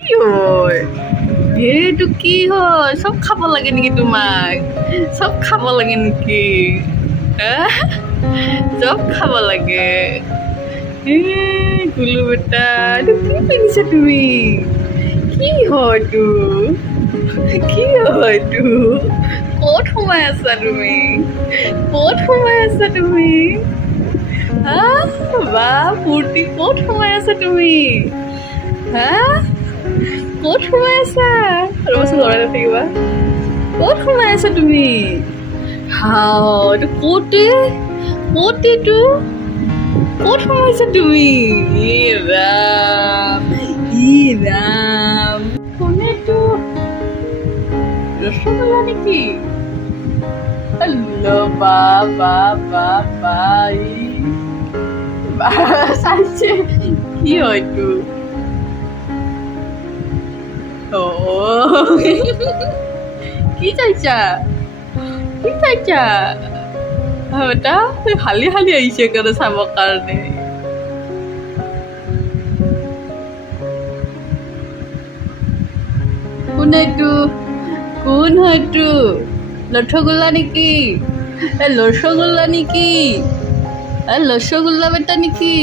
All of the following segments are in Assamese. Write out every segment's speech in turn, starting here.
কি হয় এইটো কি হয় চব খাব লাগে নেকি তোমাক চব খাব লাগে নেকি চব খাব লাগে গুলু বেটা এইটো কি পিন্ধিছা তুমি কি হয়তো কি হয়তো ক'ত সোমাই আছা তুমি ক'ত সোমাই আছা তুমি বা ফূৰ্তি ক'ত সোমাই আছা তুমি হা ক'ত সোমাই আছা ৰ'বাচোন লৰাই নাথাকিবা ক'ত সোমাই আছা তুমি এইটো ক'তেটো ক'ত সোমাইছা তুমি ৰাম কোনেটো ৰসগোল্লা নেকি হেল্ল' বা চাইছে কি হয়তো কি চাইছা বেটা হালি আহিছে কাৰণে চাবৰ কাৰণে কোন হয়তো ৰসগোল্লা নেকি ৰসগোল্লা বেটা নেকি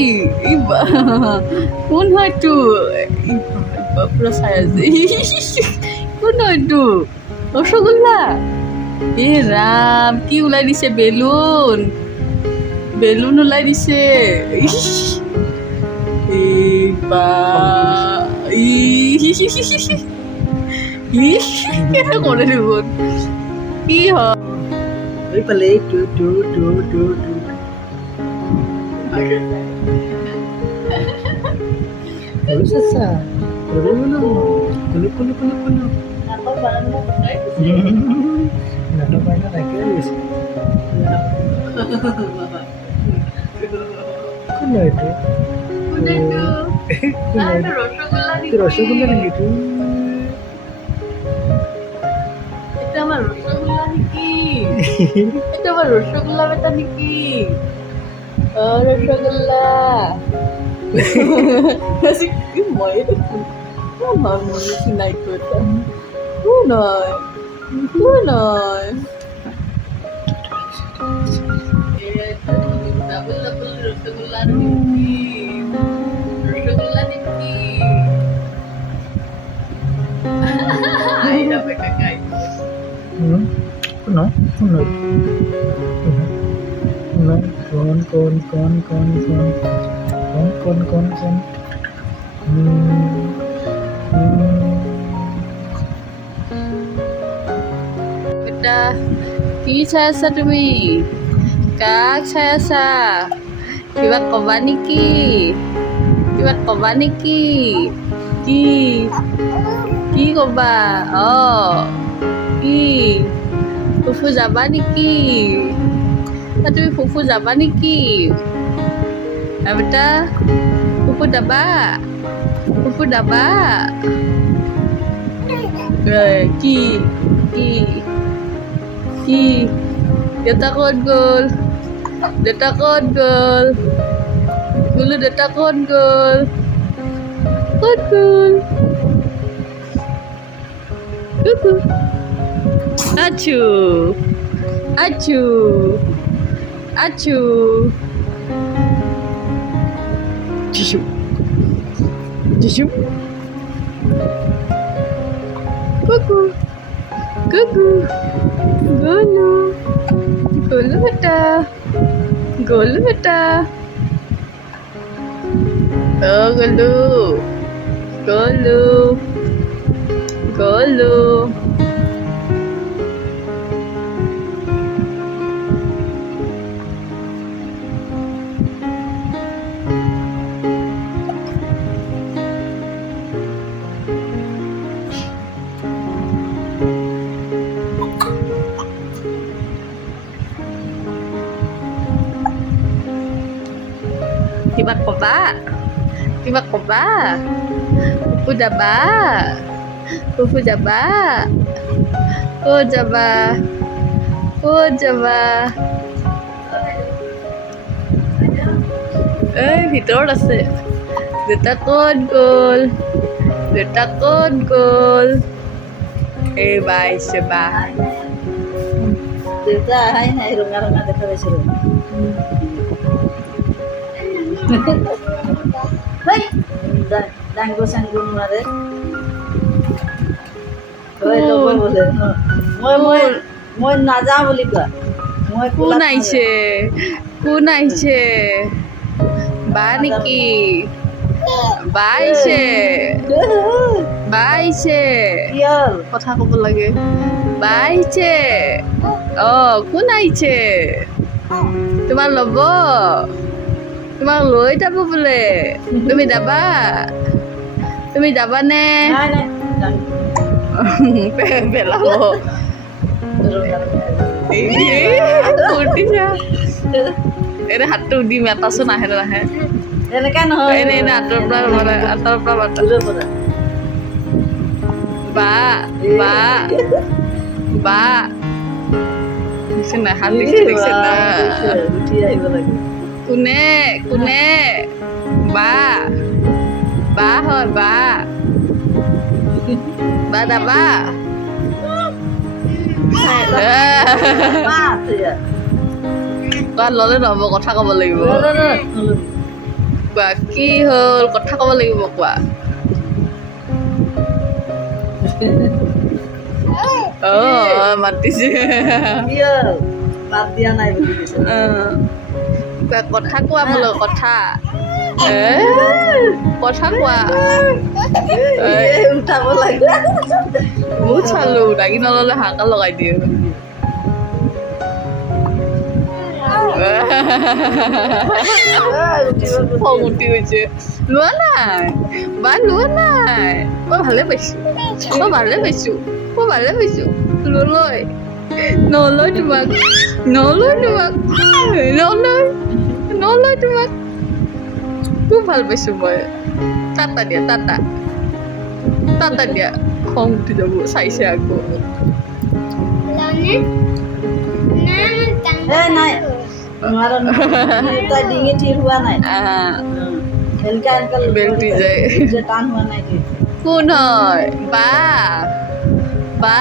কোন হয়তো পুৰা চাই আছে কোন হয়তো ৰসগোল্লা ৰাম কি ওলাই দিছে বেলুন ওলাই দিছে কৰে দেখোন কি হয় ৰসগোল্লা নেকি এটা আমার রসগোল্লা বেটা নাকি রসগোল্লা মনে চিনাই করতাম কোন রসগোল্লা নাকি আইরা বেটা খাই con বেটা কি চাই আছা তুমি কাক চাই আছা কিবা কবা নেকি কি কবা কি ফুফু যাবা নেকি তুমি ফুফু যাবা নেকি বেটা ফুফু যাবা কি দেউতা ক'ত গ'ল বোলো দেউতা ক'ত গ'ল আচু Jishu Kuku Golu beta oh golu Kiba koba Fufu jaba ভিতৰত আছে দেউতা ক'ত গ'ল দেউতা ক'ত গ'ল এই বা আহিছে বা দেউতা আহাই নাই ৰঙা ৰঙা দেখা পাইছিলোঁ দাঙিব চাঙিব নোৱাৰে মই নাযাওঁ বুলি কোৱা মই কোন আহিছে বা নেকি বা আহিছে কথা ক'ব লাগে বা আহিছে কোন আহিছে তোমাক ল'ব তোমাক লৈ যাব বোলে তুমি যাবানে পেলাব এনে হাতটো দিম এটাচো নাহে এনেকে নহয় এনে আঁতৰ পৰা বা না হাত দিছে দেখিছে না উঠি আহিব লাগে কোনে বা হয় বা যাবা ল'লে নহ'ব কথা ক'ব লাগিব কোৱা কি হ'ল কথা ক'ব লাগিব কোৱা মাতিছে কথা কোৱা বোলো কথা কোৱা উঠাব লাগে বহুত চালো দাগি নল'লে হাঁকা লগাই দিয়ে খং উঠি গৈছে লোৱা নাই বা লোৱা নাই মই ভালে পাইছো নলয় তোমাক খুব ভাল পাইছো মই টাটা দিয়া খং উঠি যাব চাইছে আকৌ নাই তাই ডিঙি থিৰ হোৱা নাই বেল্টি যায় টান হোৱা নাই কোন হয় বা